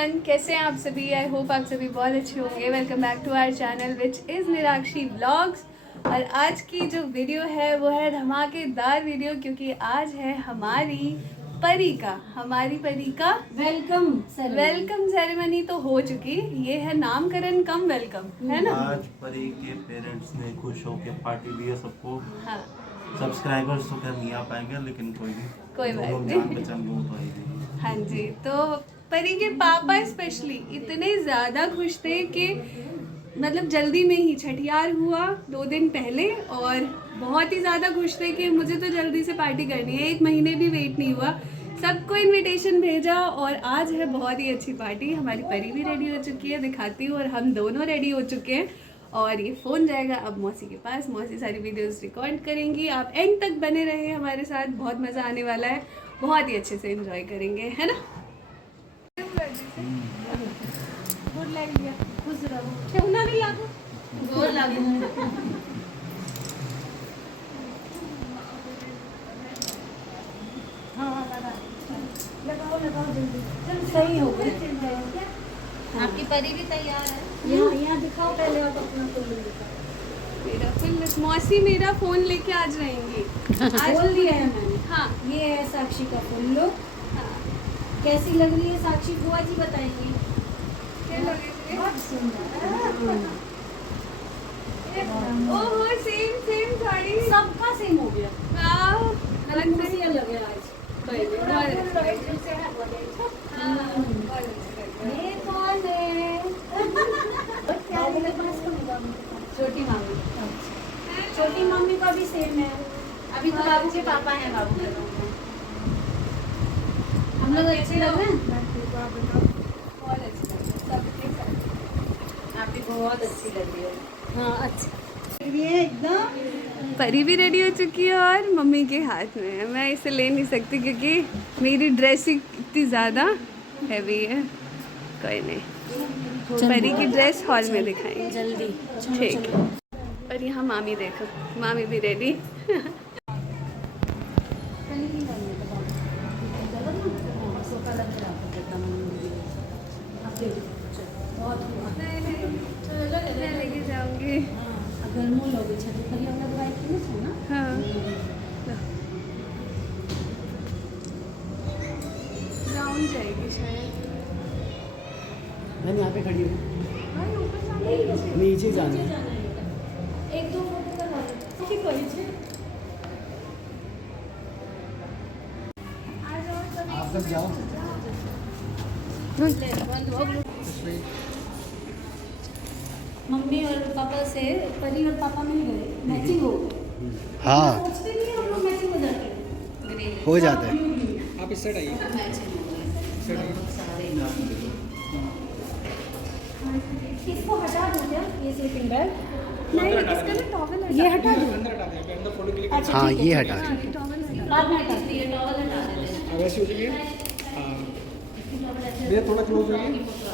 Everyone, कैसे हैं आप सभी। आई होप आप सभी बहुत अच्छे होंगे। Welcome back to our channel which is Nirakshi vlogs. और आज की जो वीडियो है वो है धमाकेदार वीडियो, क्योंकि आज है हमारी परी का वेलकम सेरेमनी तो हो चुकी, ये है नामकरण कम वेलकम, है ना। आज परी के पेरेंट्स ने खुश होकर पार्टी दी है सबको। हाँ, सब्सक्राइबर्स तो खैर नहीं आ पाएंगे, लेकिन कोई बात लोग नहीं। जान पहचान लोग तो आएंगे। हाँ जी, तो परी के पापा स्पेशली इतने ज़्यादा खुश थे कि मतलब जल्दी में ही छठियार हुआ 2 दिन पहले, और बहुत ही ज़्यादा खुश थे कि मुझे तो जल्दी से पार्टी करनी है। 1 महीने भी वेट नहीं हुआ, सबको इनविटेशन भेजा और आज है बहुत ही अच्छी पार्टी। हमारी परी भी रेडी हो चुकी है, दिखाती हूँ, और हम दोनों रेडी हो चुके हैं। और ये फ़ोन जाएगा अब मौसी के पास, मौसी सारी वीडियोस रिकॉर्ड करेंगी। आप एंड तक बने रहे हमारे साथ, बहुत मज़ा आने वाला है, बहुत ही अच्छे से एंजॉय करेंगे, है ना। गुड लाइक दिया, खुश रहो, ठेवना नहीं लागू, गोर लागू। हाँ लगाओ जल्दी, सही हो गया। आपकी परी भी तैयार है। यहाँ दिखाओ पहले, आप अपना फोन दिखाओ। मेरा फिल्म मौसी मेरा फ़ोन लेके आज रहेंगी। आज बोल दिया है मैंने। हाँ, ये है साक्षी का फोन लो। हाँ। कैसी लग रही है साक्षी, बुआ जी बताएंगी। क्या लगे? बहुत सुंदर। ओहो, सेम साड़ी, सबका सेम हो गया। वाह, खाली मुझे अलग है आज। ये ये कौन है? बाबू के पास कौन है? छोटी मामी। छोटी मम्मी का भी सेम है। अभी तो बाबू के पापा हैं, बाबू के पापा। हम लोग अच्छे लग रहे हैं। बहुत अच्छी लग रही है, सबके साथ। आप भी बहुत अच्छी लग रही है। हाँ, अच्छी ये एकदम परी भी रेडी हो चुकी है और मम्मी के हाथ में है। मैं इसे ले नहीं सकती क्योंकि मेरी ड्रेसिंग इतनी ज़्यादा हैवी है। कोई नहीं, परी की ड्रेस हॉल में दिखाएंगे जल्दी। ठीक है। और यहाँ मामी देखो, मामी भी रेडी। मैं लेके जाऊँगी। अगर मूल लोगे छठी पर हम लोग बाइक में से ना। हाँ, राउंड जाएगी शायद। मैं यहाँ पे खड़ी हूँ, भाई ऊपर जाना है, नीचे जाना है। एक दो फोटो करवा दो। ठीक है जी। आप तक जाओ। मम्मी और पापा से परी और पापा मिल गए, मैचिंग हो गई। हाँ, सोचते नहीं हम लोग मैचिंग हो जाते हैं। हो जाता है। आप इस साइड आइए। इसको हटा दो क्या, ये स्लीपिंग बैग? नहीं, इसका ना टॉवल ये हटा दो। अंदर हटा दें, अंदर फोटो क्लिक अच्छा, हाँ, ठीक है, ये ठीक हटा है। दो। टॉवल हटा। बाद में हटा दिए, टॉवल हटा देते वैसे हो जाइए। हाँ, भैया थोड़ा क्लोज होइए।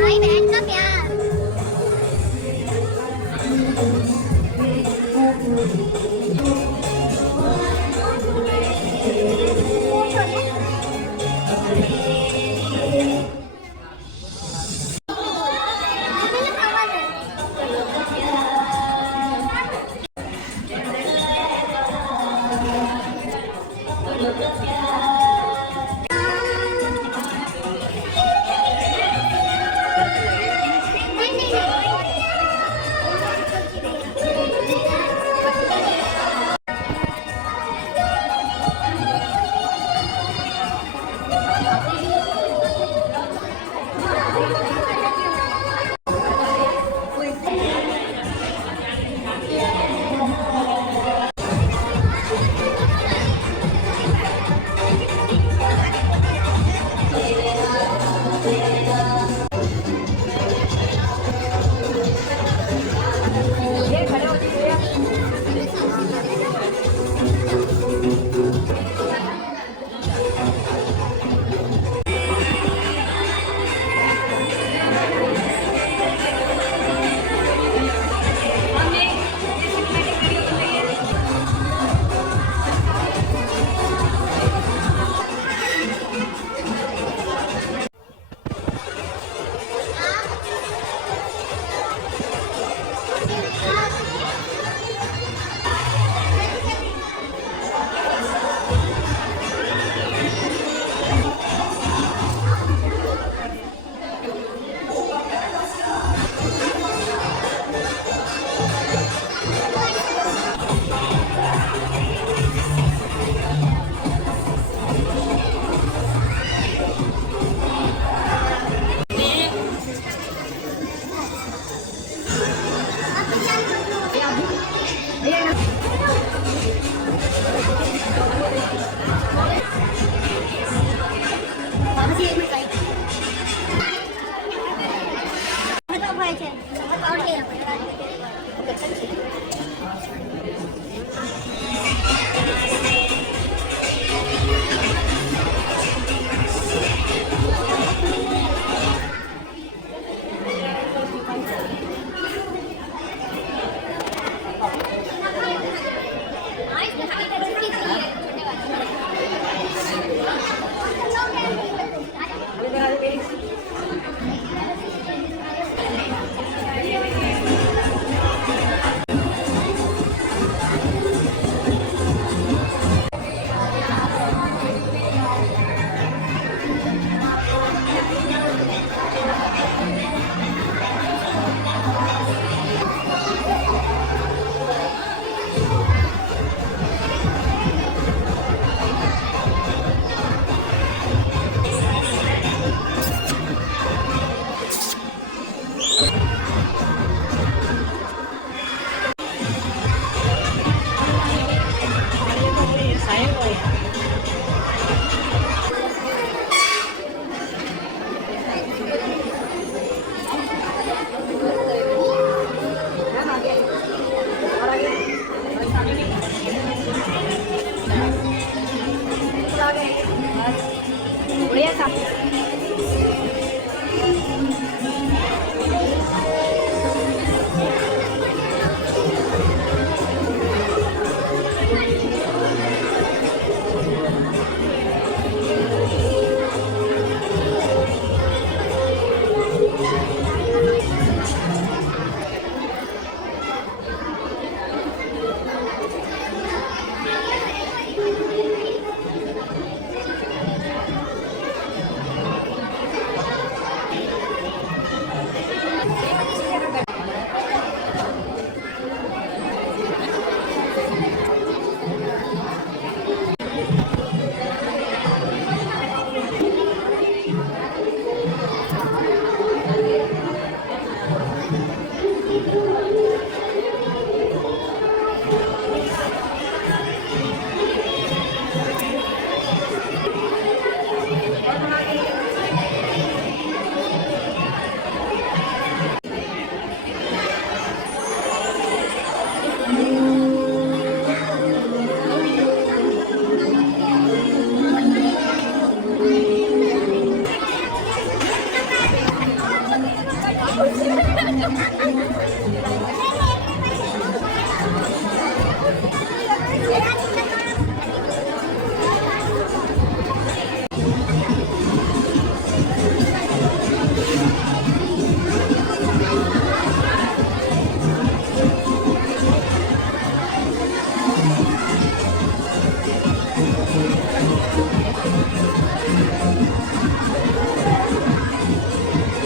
भाई बहन का प्यार।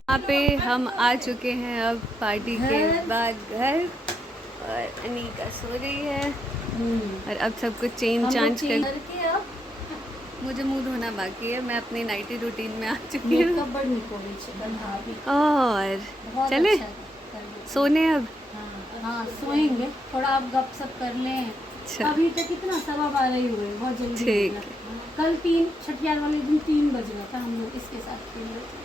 यहाँ पे हम आ चुके हैं अब पार्टी के बाद घर, और अनीका सो रही है और अब सब कुछ चेंज चांज कर करके अब मुझे मुंह धोना बाकी है। मैं अपनी नाइटी रूटीन में आ चुकी हूँ मेकअप बड़ निकोले चिकन हाँ भी और बहुत चले अच्छा कर लो। सोने अब। हाँ सोएंगे थोड़ा, आप गपशप कर लें। अच्छा अभी तक कितना 12:15 ही हुए, बहुत जल्दी हो ठीक गया। कल 3 छठियार वाले दिन 3 बज गया था, हम लोग इसके साथ खेल रहे थे।